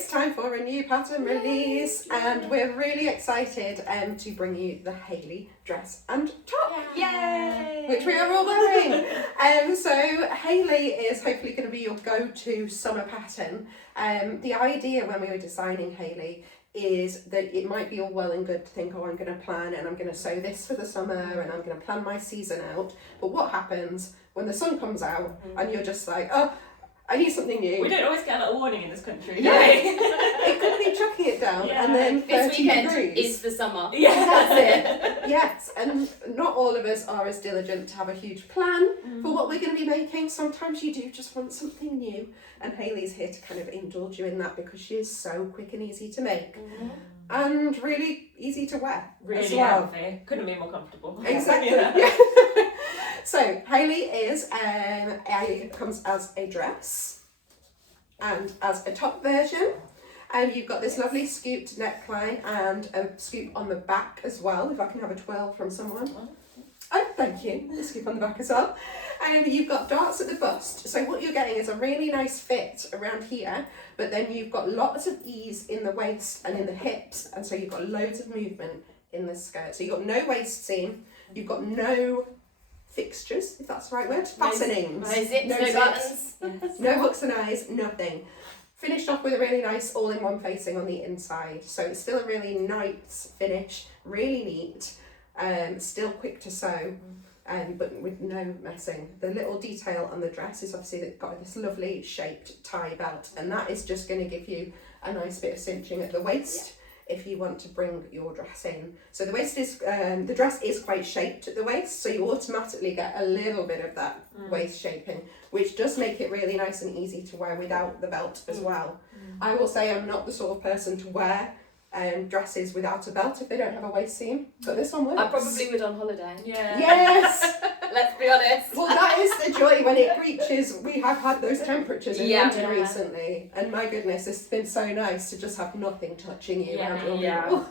it's time for a new pattern release, and we're really excited to bring you the Hayley dress and top. Yay! Which we are all wearing. So Hayley is hopefully going to be your go-to summer pattern. The idea when we were designing Hayley is that it might be all well and good to think, oh, I'm going to plan and I'm going to sew this for the summer and I'm going to plan my season out. But what happens when the sun comes out and you're just like, oh, I need something new. We don't always get a little warning in this country. Yeah. It could be chucking it down and then 30 this weekend degrees. is the summer. Yeah. That's it. Yes, and not all of us are as diligent to have a huge plan for what we're going to be making. Sometimes you do just want something new, and Hayley's here to kind of indulge you in that because she is so quick and easy to make and really easy to wear Really as well. healthy. Couldn't be more comfortable. Exactly. Yeah. So Hayley is comes as a dress and as a top version. And you've got this lovely scooped neckline and a scoop on the back as well, if I can have a twirl from someone. Oh, thank you. A scoop on the back as well. And you've got darts at the bust. So what you're getting is a really nice fit around here, but then you've got lots of ease in the waist and in the hips. And so you've got loads of movement in the skirt. So you've got no waist seam. You've got no fixtures, if that's the right word. Fastenings. No zips, no buttons. Yes. No hooks and eyes, nothing. Finished off with a really nice all-in-one facing on the inside. So it's still a really nice finish, really neat, still quick to sew, but with no messing. The little detail on the dress is obviously that got this lovely shaped tie belt, and that is just going to give you a nice bit of cinching at the waist if you want to bring your dress in. So the waist is, the dress is quite shaped at the waist, so you automatically get a little bit of that waist shaping, which does make it really nice and easy to wear without the belt as well. I will say I'm not the sort of person to wear dresses without a belt if they don't have a waist seam, but this one works. I probably would on holiday. Yeah. Yes! Let's be honest. Well, that is the joy when it reaches. We have had those temperatures in London Yeah. recently, and my goodness, it's been so nice to just have nothing touching you around your Yeah. middle.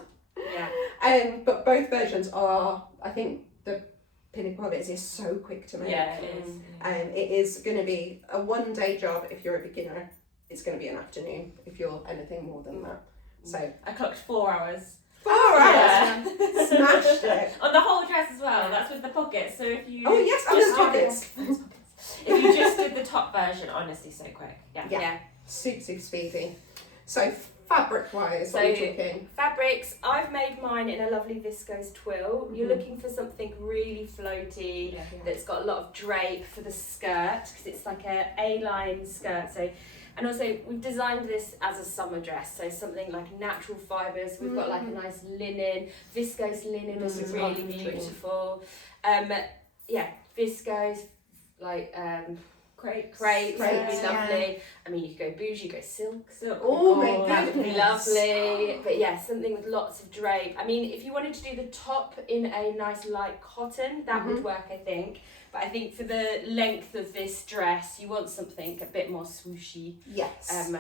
Yeah. But both versions are, I think, the pinnacle of it is so quick to make. Yeah, it is. It is going to be a one-day job if you're a beginner. It's going to be an afternoon if you're anything more than that. So I clocked 4 hours. 4 hours, Yeah. smashed it. On the whole dress as well. That's with the pockets. So if you Oh yes, and just the pockets. if you just did the top version, honestly, so quick. Yeah. Yeah. Super speedy. So fabric-wise, what So- are we talking? Fabrics, I've made mine in a lovely viscose twill. You're looking for something really floaty that's got a lot of drape for the skirt because it's like a A-line skirt. So, and also we've designed this as a summer dress, so something like natural fibres. We've got like a nice linen, viscose linen is It's really comfy. beautiful. Viscose, like Crepes. crepes would be Crepes, lovely. I mean, you could go bougie, you go silk. Oh my That would be goodness. lovely. But yeah, something with lots of drape. I mean, if you wanted to do the top in a nice light cotton, that would work, I think. But I think for the length of this dress, you want something a bit more swooshy. Yes.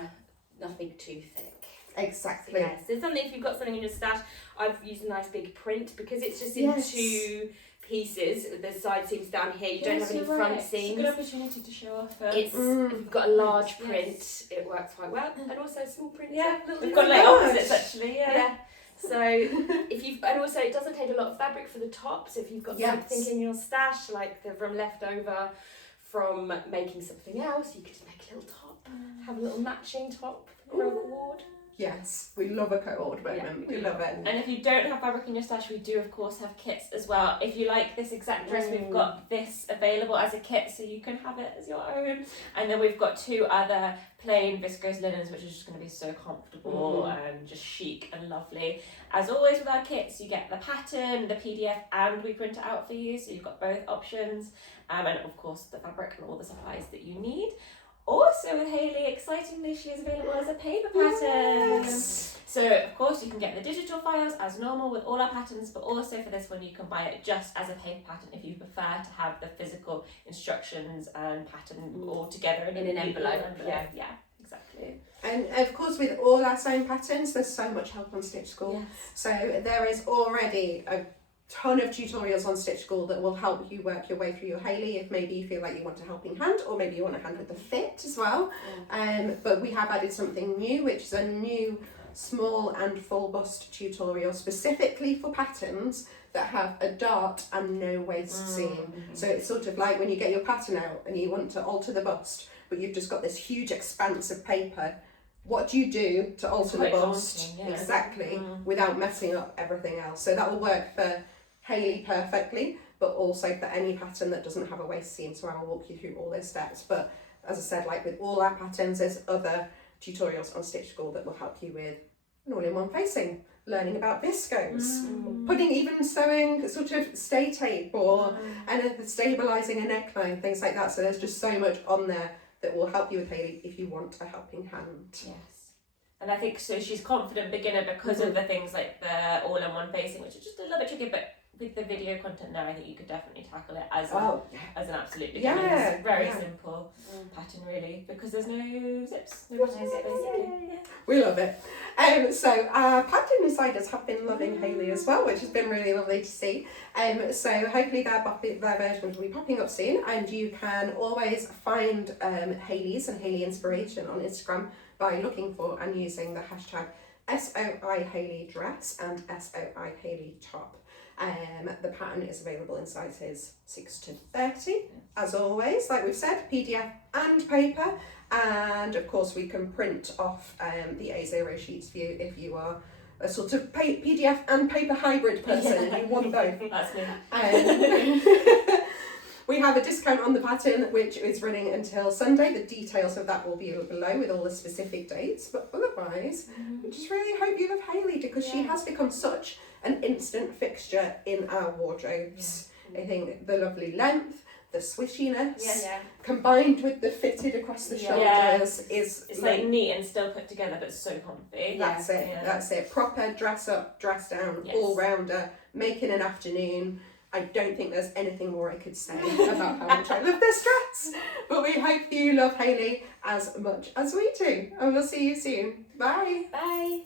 Nothing too thick. Exactly. Yeah, so something, if you've got something in your stash, I've used a nice big print because it's just in Yes. two pieces. The side seams down here, you don't Yes, have any you're front right. It's a seams. good opportunity to show off. It's if you've got a large print, it works quite well, and also small print. Yeah, little we've bit got of like gosh. opposites actually. yeah. So if you've, and also it doesn't take a lot of fabric for the top. So if you've got Yes. something in your stash, like from leftover from making something else, you could just make a little top, have a little matching top for a cord. Yes, we love a co-ord moment. We love it. And if you don't have fabric in your stash, we do of course have kits as well. If you like this exact dress, we've got this available as a kit, so you can have it as your own. And then we've got 2 other plain viscose linens, which is just going to be so comfortable and just chic and lovely. As always with our kits, you get the pattern, the PDF, and we print it out for you, so you've got both options. And of course the fabric and all the supplies that you need. Also with Hayley, excitingly, she is available as a paper pattern. Yes. So of course you can get the digital files as normal with all our patterns, but also for this one you can buy it just as a paper pattern if you prefer to have the physical instructions and pattern all together In an envelope. Yeah, exactly. And of course, with all our sewing patterns, there's so much help on Stitch School. Yes. So there is already a ton of tutorials on Stitch School that will help you work your way through your Hayley if maybe you feel like you want a helping hand, or maybe you want a hand with the fit as well. But we have added something new, which is a new small and full bust tutorial specifically for patterns that have a dart and no waist seam. So it's sort of like when you get your pattern out and you want to alter the bust, but you've just got this huge expanse of paper. What do you do to alter the bust exactly without messing up everything else? So that will work for Hayley perfectly, but also for any pattern that doesn't have a waist seam. So I will walk you through all those steps. But as I said, like with all our patterns, there's other tutorials on Stitch School that will help you with an all-in-one facing, learning about viscose, putting even sewing sort of stay tape or and stabilising a neckline, things like that. So there's just so much on there that will help you with Hayley if you want a helping hand. Yes. And I think so she's confident beginner because of the things like the all-in-one facing, which is just a little bit tricky, but with the video content now, I think you could definitely tackle it as an absolute beginner. It's very simple pattern really, because there's no zips, no buttons basically. We love it. So our pattern insiders have been loving Hayley as well, which has been really lovely to see. So hopefully their versions will be popping up soon, and you can always find Hayley's and Hayley Inspiration on Instagram by looking for and using the hashtag SOI Hayley Dress and SOI Hayley Top. The pattern is available in sizes 6 to 30, as always, like we've said, PDF and paper, and of course we can print off the A0 sheets for you if you are a sort of PDF and paper hybrid person and you want both. That's me. We have a discount on the pattern which is running until Sunday. The details of that will be below with all the specific dates, but otherwise we just really hope you love Hayley, because she has become such an instant fixture in our wardrobes. I think the lovely length, the swishiness, combined with the fitted across the shoulders is it's like neat and still put together but so comfy. That's it. Proper dress up, dress down, all rounder, making an afternoon. I don't think there's anything more I could say about how much I love this dress. But we hope you love Hayley as much as we do. And we'll see you soon. Bye. Bye.